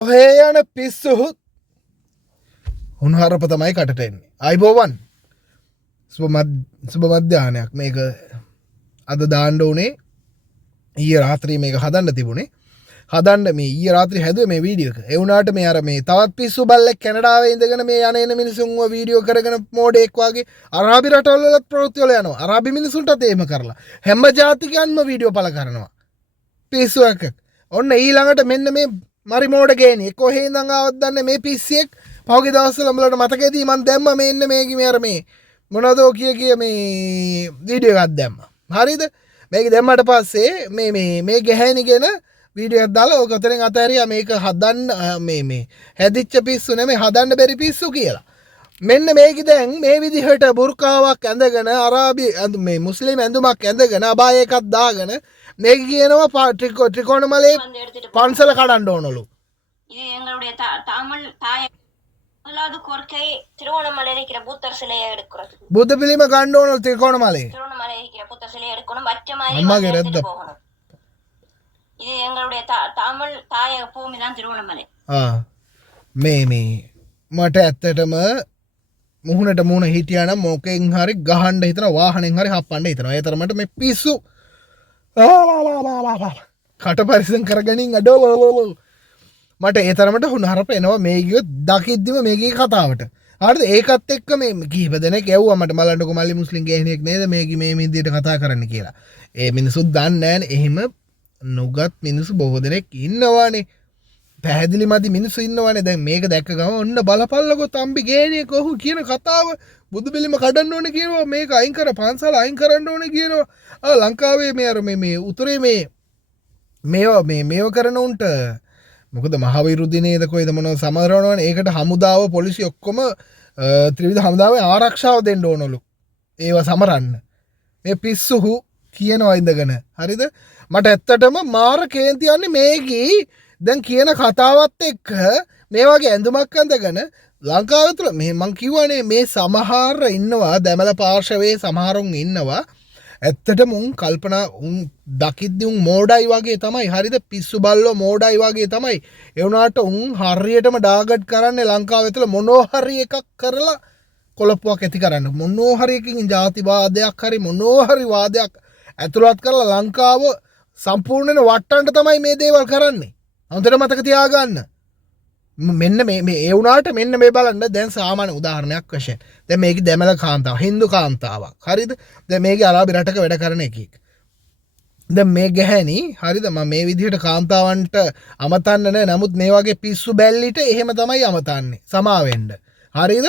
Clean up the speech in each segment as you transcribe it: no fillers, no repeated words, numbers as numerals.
ඔහේ යන පිස්සුහුත් උන්හරප තමයි කටට එන්නේ. අයිබෝවන් සුබ මධ්‍යානයක් මේක අද දාණ්ඩ වනේ ඊය රාත්‍රී මේක හදන්න තිබුණේ හදන්න මේ ඊය රාත්‍රී හැදුව මේ වීඩියෝක. ඒ වුණාට මේ අර මේ තවත් පිස්සු බල්ලෙක් කැනඩාවේ ඉඳගෙන මේ යන මිනිසුන්ව වීඩියෝ කරගෙන මෝඩෙක් වගේ අරාබි රටවල වලත් ප්‍රවෘත්ති වල යනවා. අරාබි මිනිසුන්ටත් එහෙම කරලා හැම ජාතිකයන්ම වීඩියෝ පළ කරනවා. පිස්සු එකක්. ඔන්න ඊළඟට මෙන්න මේ මරි මෝඩ ගේනේ කොහේ ඉඳන් ආවද දන්නේ මේ පිස්සියෙක් පහුගිය දවස්වල උඹලට මතකෙදී මන් දැම්ම මෙන්න මේකි මේ අර මේ මොනවද කිය මේ වීඩියෝ එකක් දැම්මා. හරිද? මේක දැම්මට පස්සේ මේ ගැහැණිගෙන වීඩියෝ එකක් දාලා ඔක අතරින් අතහැරියා මේක හදන්න මේ හැදිච්ච පිස්සු නෙමෙයි හදන්න බැරි පිස්සු කියලා. මෙන්න මේක දැන් මේ විදිහට බුර්කාවක් ඇඳගෙන අරාබි මේ මුස්ලිම් ඇඳුමක් ඇඳගෙන අබාය එකක් දාගෙන මේක කියනවා ත්‍රිකෝණමලේ පන්සල කඩන්න ඕනලු. இது எங்களுடைய தமிழ் தாய முதலாவது கோரிக்கை திருவோணமலை இருக்கிற புத்தர் சிலையை எடுக்கிறது. බුද්ධ පිළිම ගන්න ඕනලු ත්‍රිකෝණමලේ. திருவோணமலை இருக்கிற புத்தர் சிலையை எடுக்கணும். மற்ற மாதிரி எடுத்துட்டு போகணும். இது எங்களுடைய தமிழ் தாயக பூமி தான் திருவோணமலை. මේ මට ඇත්තටම මුහුණට මුහුණ හිටියා නම් මොකෙන් හරි ගහන්න හිතන වාහනෙන් හරි හප්පන්න හිතනවා. ඒ තරමට මේ පිස්සු කට පරිසම් කරගනින් අඩෝ මට ඒ තරමට හුනහරප එනවා මේ ගියොත් දකිද්දිම මේකේ කතාවට. හරිද? ඒකත් එක්ක මේ කීප දෙනෙක් ඇව්වා මට බලන්නකො මල්ලි මුස්ලිම් ගෑණියෙක් නේද මේක මේ විදිහට කතා කරන්න කියලා. ඒ මිනිස්සුත් දන්නේ නැහැනේ. එහෙම නුගත් මිනිස්සු බොහෝ දෙනෙක් ඉන්නවානේ. පැහැදිලි මදි මිනිස්සු ඉන්නවානේ. දැන් මේක දැක්ක ගම ඔන්න බලපල්ලකෝ තම්බි ගෑණියෙක් ඔහු කියන කතාව බුදු පිළිම කඩන්න ඕනේ කියනවා. මේක අයින් කර පන්සල අයින් කරන්න ඕනේ කියනවා. ලංකාවේ මේ අර මේ උතුරේ මේව කරන උන්ට මොකද මහවිරු දිනේද කොයිද මොනව සමරනවනේ. ඒකට හමුදාව පොලිසිය ඔක්කොම ත්‍රිවිධ හමුදාවේ ආරක්ෂාව දෙන්න ඕනලු. ඒව සමරන්න. මේ පිස්සුහු කියනවා ඉඳගෙන. හරිද? මට ඇත්තටම මාර කේන්ති යන්නේ මේකී දැන් කියන කතාවත් එක්ක මේ වගේ ඇඳුමක් අඳගෙන ලංකාව තුළ මේ මං කිව්වනේ මේ සමහර ඉන්නවා දැමල පාර්ශවයේ සමහරුන් ඉන්නවා ඇත්තටම උන් කල්පනා උන් දකිද්දි උන් මෝඩයි වගේ තමයි. හරිද? පිස්සු බල්ලෝ මෝඩයි වගේ තමයි. ඒ වුණාට උන් හරියටම ඩාගට් කරන්නේ ලංකාව තුළ මොනෝ හරි එකක් කරලා කොළප්පුවක් ඇති කරන්න. මොනෝ හරි එකකින් ජාතිවාදයක් හරි මොනෝ හරි වාදයක් ඇතුළත් කරලා ලංකාව සම්පූර්ණයෙන් වට්ටන්න තමයි මේ දේවල් කරන්නේ. හොඳට මතක තියාගන්න. මෙන්න මේ ඒ වුණාට මෙන්න මේ බලන්න දැන් සාමාන්‍ය උදාහරණයක් වශයෙන් දැන් මේක දෙමළ කාන්තාව හින්දු කාන්තාවක්. හරිද? දැන් මේක අරාබි රටක වැඩ කරන එකෙක්. දැන් මේ ගැහැණි හරිද මම මේ විදිහට කාන්තාවන්ට අමතන්න නෑ. නමුත් මේ වගේ පිස්සු බැල්ලිට එහෙම තමයි අමතන්නේ. සමාවෙන්න. හරිද?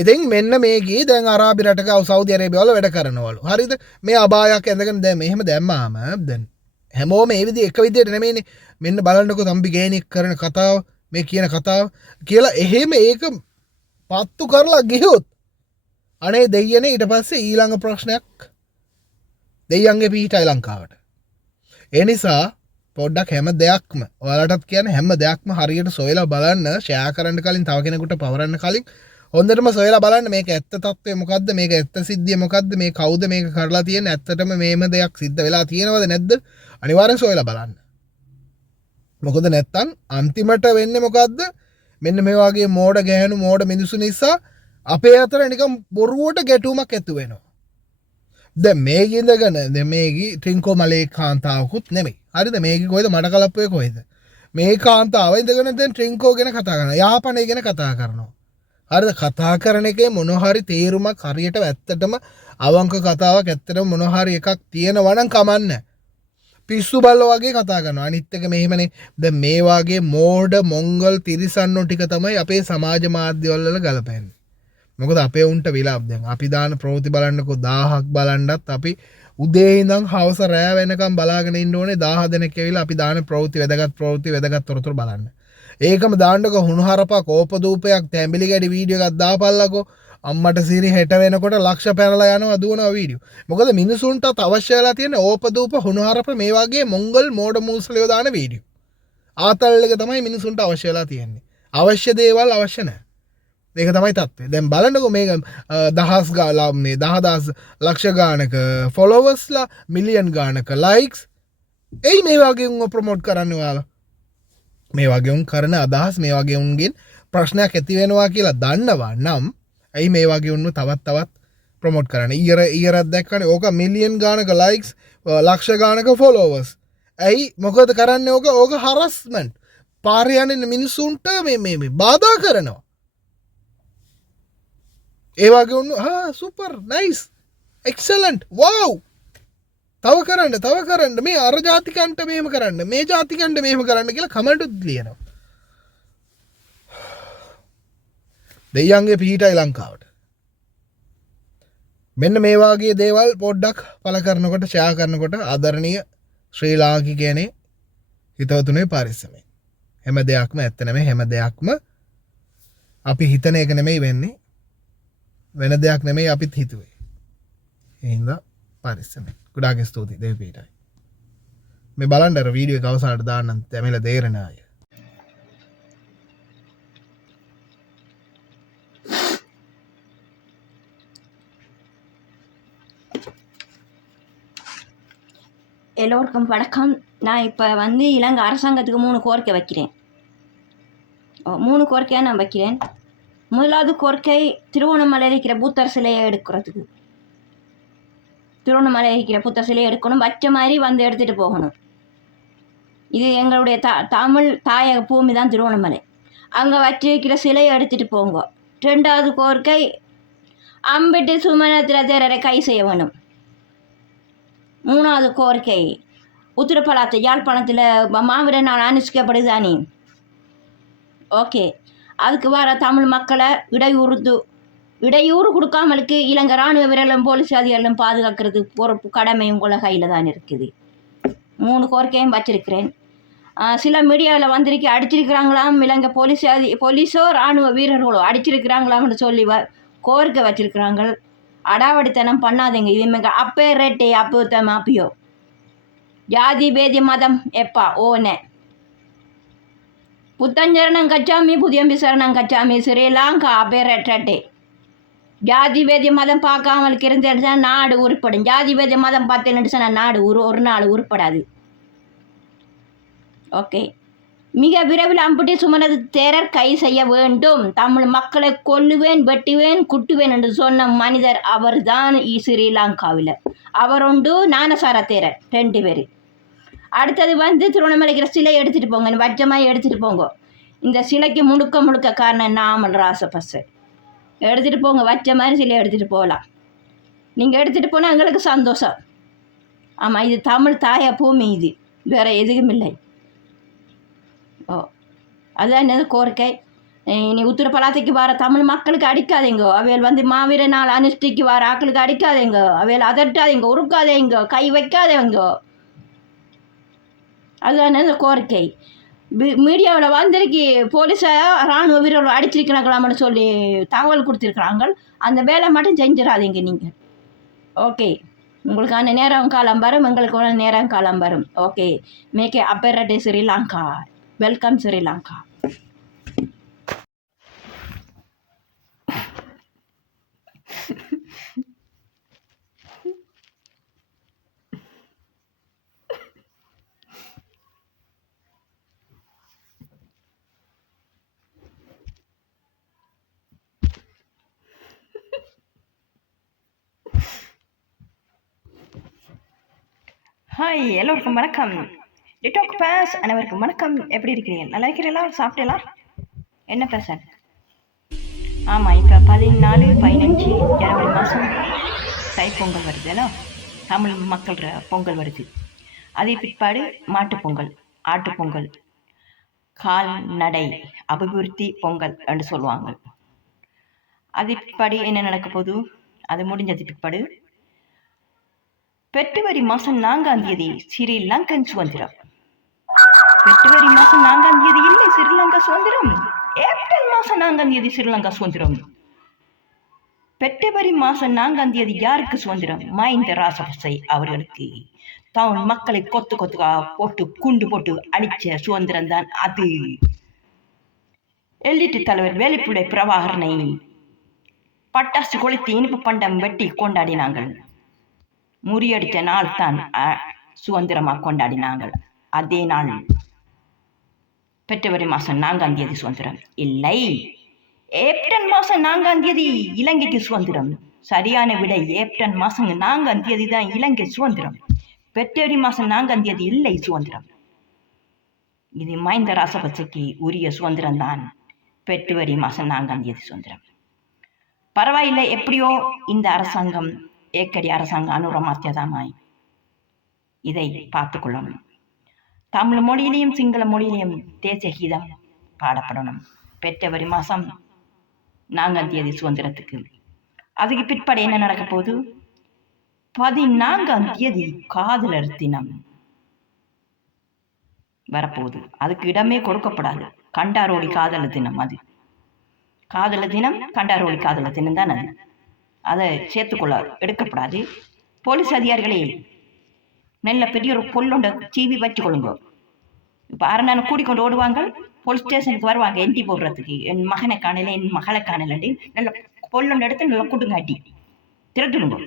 ඉතින් මෙන්න මේකී දැන් අරාබි රටක සෞදි අරේබියාව වල වැඩ කරනවලු. හරිද? මේ අබායක් ඇඳගෙන දැන් මෙහෙම දැම්මාම දැන් හැමෝම මේ විදිහ එක විදිහට නෙමෙයිනේ. මෙන්න බලන්නකෝ තම්බි ගෑණියෙක් කරන කතාව මේ කියන කතාව කියලා එහෙම ඒක පත්තු කරලා ගියොත් අනේ දෙයියනේ ඊට පස්සේ ඊළඟ ප්‍රශ්නයක් දෙයියන්ගේ පිටයි ලංකාවට. ඒ නිසා පොඩ්ඩක් හැම දෙයක්ම ඔයාලටත් කියන්නේ හැම දෙයක්ම හරියට සොයලා බලන්න ෂෙයා කරන්න කලින් තව කෙනෙකුට පවරන්න කලින් හොඳටම සොයලා බලන්න මේක ඇත්ත තත්ත්වය මොකද්ද මේක ඇත්ත සිද්ධිය මොකද්ද මේ කවුද මේක කරලා තියෙන්නේ ඇත්තටම මේම දෙයක් සිද්ධ වෙලා තියෙනවද නැද්ද අනිවාර්යෙන් සොයලා බලන්න. මොකද නැත්තම් අන්තිමට වෙන්නේ මොකද්ද? මෙන්න මේ වගේ මෝඩ ගැහණු මෝඩ මිනිස්සු නිසා අපේ අතර නිකන් බොරුවට ගැටුමක් ඇති වෙනවා. දැන් මේක ඉඳගෙන දැන් මේකි ට්‍රින්කෝ මලේ කාන්තාවකුත් නෙමෙයි. හරිද? මේක කොහෙද මඩ කලප්පුවේ කොහෙද? මේ කාන්තාව ඉඳගෙන දැන් ට්‍රින්කෝ ගැන කතා කරනවා. යාපනය ගැන කතා කරනවා. හරිද? කතා කරන එකේ මොන හරි තේරුමක් හරියට ඇත්තටම අවංක කතාවක් ඇත්තටම මොන හරි එකක් තියෙනවා නම් කමන්නේ. පිස්සු බල්ලෝ වගේ කතා කරනවා. අනිත් එක මෙහෙමනේ. දැන් මේ වාගේ මෝඩ මොංගල් තිරිසන්නෝ ටික තමයි අපේ සමාජ මාධ්‍යවල වල ගලපන්නේ. මොකද අපේ උන්ට විලාප දැන් අපි දාන ප්‍රවෘත්ති බලන්නකෝ 1000ක් බලන්නත් අපි උදේ ඉඳන් හවස රෑ වෙනකම් බලාගෙන ඉන්න ඕනේ 1000 දෙනෙක් ඇවිල්ලා අපි දාන ප්‍රවෘත්ති වැදගත් තොරතුරු බලන්න. ඒකම දාන්නකෝ හුණුහරපක් ඕපදූපයක් තැඹිලි ගැඩි වීඩියෝ එකක් දාපල්ලකෝ අම්මට සිරි හෙට වෙනකොට ලක්ෂ පැනලා යනවා දුවනවා වීඩියෝ. මොකද මිනිසුන්ටත් අවශ්‍ය වෙලා තියෙන ඕපදූප හුණුහරප මේ වගේ මොංගල් මෝඩ මූස්ලියෝ දාන වීඩියෝ. ආතල් එක තමයි මිනිසුන්ට අවශ්‍ය වෙලා තියෙන්නේ. අවශ්‍ය දේවල් අවශ්‍ය නැහැ. ඒක තමයි තත්ත්වය. දැන් බලන්නකෝ මේක දහස් ගාලා මේ 10000 ලක්ෂ ගානක ෆොලෝවර්ස්ලා මිලියන් ගානක ලයික්ස් එයි මේ වගේ උන් ප්‍රොමෝට් කරන්න ඔයාලා. මේ වගේ උන් කරන අදහස් මේ වගේ උන්ගෙන් ප්‍රශ්නයක් ඇති වෙනවා කියලා දන්නවා නම් ඇයි මේ වගේ උන්ව තවත් ප්‍රොමෝට් කරන්න ඊරත් දැක්කන ඕක මිලියන් ගානක ලයික්ස් ලක්ෂ ගානක ෆොලෝවර්ස් ඇයි මොකද කරන්න ඕක හරස්මන්ට් පාරයන්න මිනිස්සුන්ට මේ බාධා කරනවා ඒවාගේ උන්න සුපර් නයිස් එක්සලන්ට් වව් තව කරන්න මේ අර ජාතිකන්ට මෙහෙම කරන්න මේ ජාතිකන්ට මෙහෙම කරන්න කියලා කමෙන්ට් ලියනවා දෙයියන්ගේ පිහිටයි ලංකාවට මෙන්න මේ වාගේ දේවල් පොඩ්ඩක් පළ කරනකොට ෂෙයා කරනකොට ආදරණීය ශ්‍රී ලාංකිකයනේ හිතවතුනේ පරිස්සමෙන් හැම දෙයක්ම ඇත්ත නෙමෙයි හැම දෙයක්ම අපි හිතන එක නෙමෙයි වෙන්නේ වෙන දෙයක් නෙමෙයි අපිත් හිතුවේ ඒ හින්දා පරිස්සමෙන් ගොඩාක් ස්තුතියි දේව පීටයි මේ බලන්න අර වීඩියෝ එක අවසානට දාන්නම් තැමිල තේරෙන අය எல்லோருக்கும் வணக்கம். நான் இப்போ வந்து இலங்கை அரசாங்கத்துக்கு 3 கோரிக்கை வைக்கிறேன். 3 கோரிக்கையாக நான் வைக்கிறேன். முதலாவது கோரிக்கை திருவண்ணாமலையில் இருக்கிற புத்தர் சிலையை எடுக்கிறதுக்கு. திருவண்ணாமலையில் இருக்கிற புத்தர் சிலையை எடுக்கணும், வச்ச மாதிரி வந்து எடுத்துகிட்டு போகணும். இது எங்களுடைய தமிழ் தாயக பூமி தான் திருவண்ணாமலை. அங்கே வச்சிருக்கிற சிலையை எடுத்துகிட்டு போங்க. 2வது கோரிக்கை அம்பிட்டு சுமணத்தில் தேரரை கை செய்ய வேணும். 3வது கோரிக்கை உத்திரப்பலாத்து யாழ்ப்பாணத்தில் மாவீர நாள் அனுஷ்டிக்கப்படுதானே, ஓகே, அதுக்கு வர தமிழ் மக்களை இடையூறு கொடுக்காமலுக்கு இலங்கை இராணுவ வீரர்களும் போலீஸ் அதிகாரிகளும் பாதுகாக்கிறது பொறுப்பு கடமை உங்கள கையில் தான் இருக்குது. 3 கோரிக்கையும் வச்சிருக்கிறேன். சில மீடியாவில் வந்திருக்கி அடிச்சிருக்கிறாங்களாம், இலங்கை போலீஸோ இராணுவ வீரர்களோ அடிச்சிருக்கிறாங்களாம்னு சொல்லி கோரிக்கை வச்சிருக்கிறாங்க. அடாவடித்தனம் பண்ணாதீங்க. இது மிக அப்பே ரேட்டே அப்போ மாப்பியோ ஜாதி பேதி மதம் எப்பா ஓனே புத்தஞ்சரணம் கச்சாமி புதியம்பி சரணம் கச்சாமி ஸ்ரீலங்கா அப்பே ரேட்டே ஜாதி பேதி மதம் பார்க்காமலுக்கு இருந்துச்சுன்னா நாடு உருப்படும். ஜாதி பேதி மதம் பார்த்தேன்னு சொன்னால் நாடு ஒரு நாள் உருப்படாது. ஓகே, மிக விரைவில் அம்புட்டி சுமனது தேரர் கை செய்ய வேண்டும். தமிழ் மக்களை கொல்லுவேன், வெட்டுவேன், குட்டுவேன் என்று சொன்ன மனிதர் அவர் தான் ஸ்ரீலங்காவில். அவர் உண்டு, ஞானசார தேரர், 2 பேர். அடுத்தது வந்து திருவண்ணாமலைக்கிற சிலை எடுத்துகிட்டு போங்க, வச்சமாக எடுத்துகிட்டு போங்க. இந்த சிலைக்கு முழுக்க காரணம் நாமல் ராசபஸ். எடுத்துகிட்டு போங்க, வச்ச மாதிரி சிலை எடுத்துகிட்டு போகலாம். நீங்கள் எடுத்துகிட்டு போனால் எங்களுக்கு சந்தோஷம். ஆமாம், இது தமிழ் தாய பூமி, இது வேறு எதுவும் இல்லை. ஓ, அதுதான் என்னது கோரிக்கை. இனி உத்திரப்பலாத்தைக்கு வர தமிழ் மக்களுக்கு அடிக்காதீங்க. அவையில் வந்து மாவீர நாள் அனுஷ்டிக்கு வர ஆக்களுக்கு அடிக்காதீங்க. அவையில் அதட்டாதீங்க, உருக்காதீங்க, கை வைக்காதீங்க. அதுதான் என்னது கோரிக்கை. மீடியாவில் வந்திருக்கு போலீஸை இராணுவ வீரர்கள் அடிச்சிருக்கிறாங்களாம்னு சொல்லி தகவல் கொடுத்துருக்குறாங்க. அந்த வேலை மட்டும் செஞ்சிடாதீங்க நீங்கள். ஓகே, உங்களுக்கான நேரம் காலம் வரும், எங்களுக்கான நேரம் காலம் வரும். Okay, மேக்கே அப்பேரட்டே Sri Lanka. Welcome Sri Lanka. Hi, எல்லோருக்கும் வணக்கம். டிடாக் பேஸ் அனைவருக்கும் வணக்கம். எப்படி இருக்கிறீங்க? நல்லா இருக்கிறீங்களா? சாப்பிட்டீங்களா? என்ன பேசன்? ஆமாம், இப்போ 14, 15 ஜனவரி மாதம் தைப்பொங்கல் வருதுல்ல, தமிழ் மக்கள் பொங்கல் வருது. அதே பிற்பாடு மாட்டுப்பொங்கல், ஆட்டுப்பொங்கல், கால்நடை அபிவிருத்தி பொங்கல் என்று சொல்லுவாங்க. அது பிற்பாடு என்ன நடக்க போகுது? அது முடிஞ்சது பிற்பாடு பிப்ரவரி மாதம் 4ஆம் தேதி ஸ்ரீலங்கன் சுதந்திரம். பிப்ரவரி மாதம் 4ஆம் தேதி இல்லை ஸ்ரீலங்கா சுதந்திரம். ஏப்ரல் மாதம் 4ஆம் தேதி ஸ்ரீலங்கா சுதந்திரம். பிப்ரவரி மாதம் 4ஆம் தேதி யாருக்கு சுதந்திரம்? மஹிந்த ராஜபக்சே அவர்களுக்கு. தமிழ் மக்களை கொத்து போட்டு குண்டு போட்டு அடிச்ச சுதந்திரம் தான் அது. எல்லிட்டு தலைவர் வேலுப்பிள்ளை பிரபாகரனை பட்டாசு கொளுத்தி இனிப்பு பண்டம் வெட்டி கொண்டாடினாங்கள். முறியடித்த நாள் தான் சுதந்திரமாக கொண்டாடினாங்கள். அதே நாள் பிப்ரவரி மாதம் 4ஆம் தேதி சுதந்திரம் இல்லை, ஏப்ரல் மாதம் 4ஆம் தேதி இலங்கைக்கு சுதந்திரம். சரியான விடை ஏப்ரல் மாதம் 4ஆம் தேதி தான் இலங்கை சுதந்திரம். பிப்ரவரி மாதம் 4ஆம் தேதி இல்லை சுதந்திரம். இது மஹிந்த ராசபக்சக்கு உரிய சுதந்திரம் தான். பிப்ரவரி மாதம் 4ஆம் தேதி சுதந்திரம். பரவாயில்லை, எப்படியோ இந்த அரசாங்கம் ஏக்கடி அரசாங்கம் அனுரமாத்தியதாமாய் இதை பார்த்து கொள்ளணும். தமிழ் மொழியிலையும் சிங்கள மொழியிலையும் தேசிய கீதம் பாடப்படணும். பிப்ரவரி மாதம் 4ஆம் தேதி சுதந்திரத்துக்கு. அதுக்கு பிற்பாடு என்ன நடக்க போகுது? 14ஆம் தேதி காதலர் தினம் வரப்போகுது. அதுக்கு இடமே கொடுக்கப்படாது. கண்டாரோடி காதலர் தினம். அது காதலர் தினம், கண்டாரோடி காதலர் தினம் தான். அது அதை சேர்த்துக்கொள்ள எடுக்கப்படாது. போலீஸ் அதிகாரிகளே நல்ல பெரிய ஒரு பொல்லுண்ட சீவி வச்சுக்கொள்ளுங்க. இப்போ அரணான கூடிக்கொண்டு ஓடுவாங்க, போலீஸ் ஸ்டேஷனுக்கு வருவாங்க என்டி போடுறதுக்கு. என் மகனை காணல, என் மகளை காணலன்னு நல்ல பொல்லுண்ட எடுத்து நல்லா குடுங்காட்டி திரட்டுடுங்க.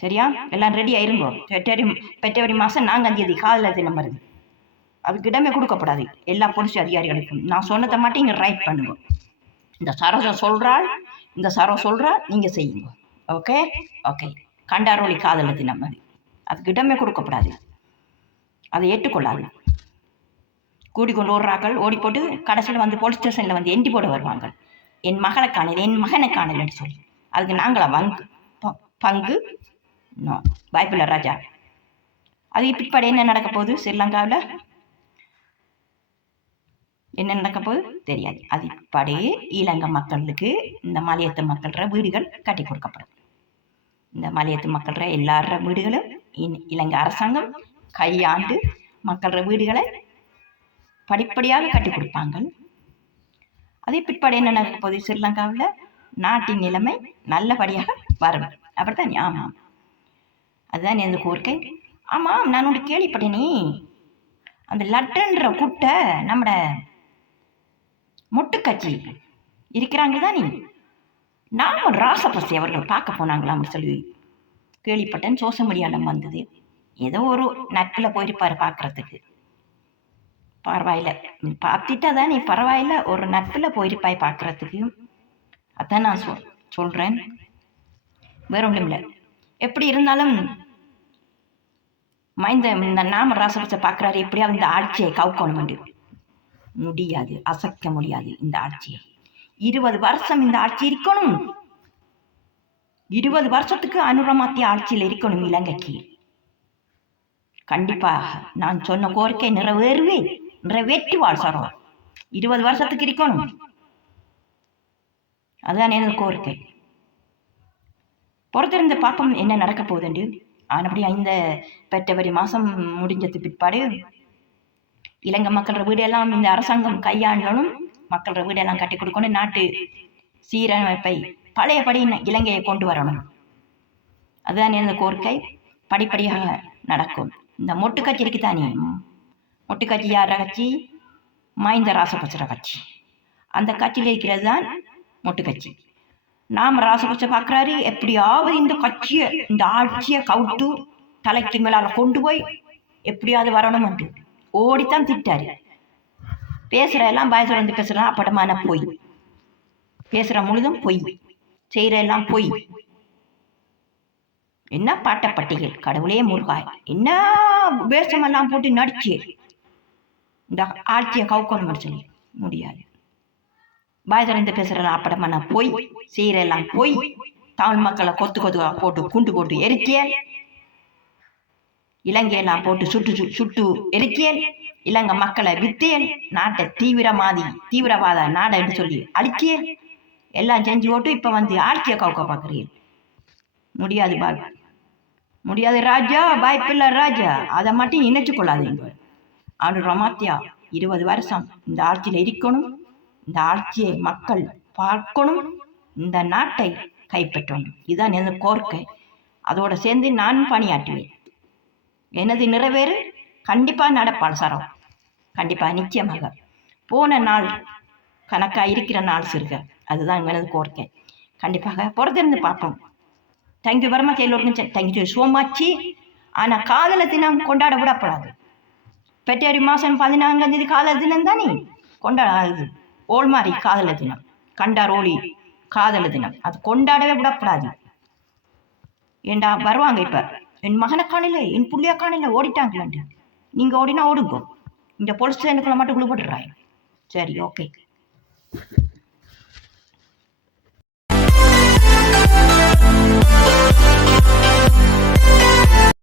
சரியா? எல்லாம் ரெடி ஆயிருங்கோ. பிப்ரவரி மாதம் 4ஆம் தேதி காதலர் தினம் வருது. அதுக்கு இடமே கொடுக்கப்படாது எல்லா போலீஸ் அதிகாரிகளுக்கும். நான் சொன்னதை மட்டும் இங்கே ரைட் பண்ணுங்க. இந்த சரோஜா சொல்றாள், இந்த சரோ சொல்றா, நீங்க செய்யுங்க. Okay okay. கண்டாரோலி காதலர் தினம் அது. அதுக்கு இடமே கொடுக்கப்படாது. அதை ஏற்றுக்கொள்ளாது. கூடிக்கொண்டு ஓடுறாக்கள், ஓடி போட்டு கடைசியில் வந்து போலீஸ் ஸ்டேஷனில் வந்து எண்டி போட வருவாங்க. என் மகளை காணல, என் மகனை காணலன்னு சொல்லி. அதுக்கு நாங்களா பங்கு நோ வாய்ப்பில்லை ராஜா. அது பிற்பாடு என்ன நடக்க போகுது? ஸ்ரீலங்காவில் என்ன நடக்க போகுது தெரியாது. அது பிற்பாடு இலங்கை மக்களுக்கு இந்த மலையத்து மக்கள்ற வீடுகள் கட்டி கொடுக்கப்படும். இந்த மலையத்து மக்கள்ற எல்லார வீடுகளும் இலங்கை அரசாங்கம் கையாண்டு மக்கள்ற வீடுகளை படிப்படியாக கட்டி கொடுப்பாங்க. அதே பிற்பாடு என்ன நடக்க போகுது? ஸ்ரீலங்காவில் நாட்டின் நிலைமை நல்லபடியாக வரும். அப்படித்தான். ஆமாம், அதுதான் எந்த கோரிக்கை. ஆமாம், நான் ஒன்று கேள்விப்பட்டேனே, அந்த லட்டன்ற குட்டை நம்மட மொட்டுக்கட்சி இருக்கிறாங்க தானே, நாம ராசபக்சே அவர்கள் பார்க்க போனாங்களாம்னு சொல்லி கேள்விப்பட்டேன். சோசியல் மீடியாவில் வந்தது. ஏதோ ஒரு நட்பில் போயிருப்பாரு பார்க்கறதுக்கு. பரவாயில்ல, பார்த்துட்டா தான் நீ பரவாயில்ல, ஒரு நட்பில் போயிருப்பாய் பார்க்கறதுக்கு. அதான் நான் சொல்கிறேன், வேற ஒன்றும் இல்லை. எப்படி இருந்தாலும் இந்த நாம ராசபக்சே பார்க்குறாரு, எப்படியாவது இந்த ஆட்சியை கவுக்கணும். முடியாது, அசைக்க முடியாது இந்த ஆட்சியை. 20 வருஷம் இந்த ஆட்சி இருக்கணும். 20 வருஷத்துக்கு அனுரமாத்திய ஆட்சியில் இருக்கணும் இலங்கைக்கு. கண்டிப்பாக நான் சொன்ன கோரிக்கை நிறைவேற்றுவாள் சரோ. 20 வருஷத்துக்கு இருக்கணும். அதுதான் எனது கோரிக்கை. பொறுத்திருந்த பாப்பம் என்ன நடக்க போகுதுண்டு. அப்படியா இந்த பிப்ரவரி மாதம் முடிஞ்சது பிற்பாடு இலங்கை மக்களோட வீடெல்லாம் இந்த அரசாங்கம் கையாண்டணும். மக்களோட வீடெல்லாம் கட்டி கொடுக்கணும். நாட்டு சீரமைப்பை பழையபடி இலங்கையை கொண்டு வரணும். அதுதான் எனது கோரிக்கை. படிப்படியாக நடக்கும். இந்த மொட்டு கட்சி இருக்குதானே, மொட்டு கட்சி யார கட்சி? மஹிந்த ராசபக்ச கட்சி. அந்த கட்சியில் இருக்கிறது தான் மொட்டு கட்சி. நாம் ராசபக்ச பார்க்குறாரு, எப்படியாவது இந்த கட்சியை, இந்த ஆட்சியை கவுட்டு தலைக்கு மேலால கொண்டு போய் எப்படியாவது வரணும்ட்டு ஓடித்தான் திட்டாரு. பேசுகிற எல்லாம் பயத்துல வந்து பேசுகிறான். அப்படமான பொய். பேசுகிற முழுதும் பொய், செய்கிற எல்லாம் பொய். என்ன பாட்டப்பட்டிகள், கடவுளே முருகாய், என்ன வேஷமெல்லாம் போட்டு நடிச்சு இந்த ஆட்சியை கவுக்கணும்னு சொல்லி முடியாது. பயத்திலிருந்து பேசுகிறலாம் அப்படமான பொய், செய்கிற எல்லாம் பொய். தமிழ் மக்களை கொத்து போட்டு குண்டு போட்டு எரிக்கியல், இலங்கையெல்லாம் போட்டு சுட்டு எரிக்கியல், இலங்கை மக்களை வித்தியல், நாட்டை தீவிரவாத நாடை என்று சொல்லி அழிக்கியல், எல்லாம் செஞ்சு போட்டு இப்போ வந்து ஆட்சியை கவுக்க பார்க்குறீர்கள். முடியாது பாய், முடியாது ராஜா, வாய்ப்பில்லை ராஜா. அதை மட்டும் நினைச்சு கொள்ளாதீங்க. அவனு ரொமாத்தியா 20 வருஷம் இந்த ஆட்சியில் இருக்கணும். இந்த ஆட்சியை மக்கள் பார்க்கணும். இந்த நாட்டை கைப்பற்றணும். இதுதான் எனது கோரிக்கை. அதோடு சேர்ந்து நான் பணியாற்றுவேன். எனது நிறைவேறு கண்டிப்பாக நடப்பாள் சரம். கண்டிப்பாக, நிச்சயமாக. போன நாள் கணக்காக இருக்கிற நாள் சிறுக. அதுதான் எனது கோரிக்கை. கண்டிப்பாக பொறுத்திருந்து பார்ப்போம். தேங்க்யூ வெரி மச் எல்லோருக்கும். Thank you so much. ஆனால் காதலர் தினம் கொண்டாட விடப்படாது. பிப்ரவரி மாதம் 14ஆம் தேதி காதலர் தினம் தானே கொண்டாடுது. ஓல்மாரி காதலர் தினம், கண்டார் ஓலி காதலர் தினம், அது கொண்டாடவே விடக்கூடாது. ஏண்டா வருவாங்க இப்போ என் மகனை காணல, என் புள்ளைய காணல, ஓடிட்டாங்களாண்டு. நீங்கள் ஓடினா ஓடுங்க, இந்த போலீஸ் ஸ்டேஷனுக்குள்ள மட்டும் விழுபடுறாய். சரி, ஓகே.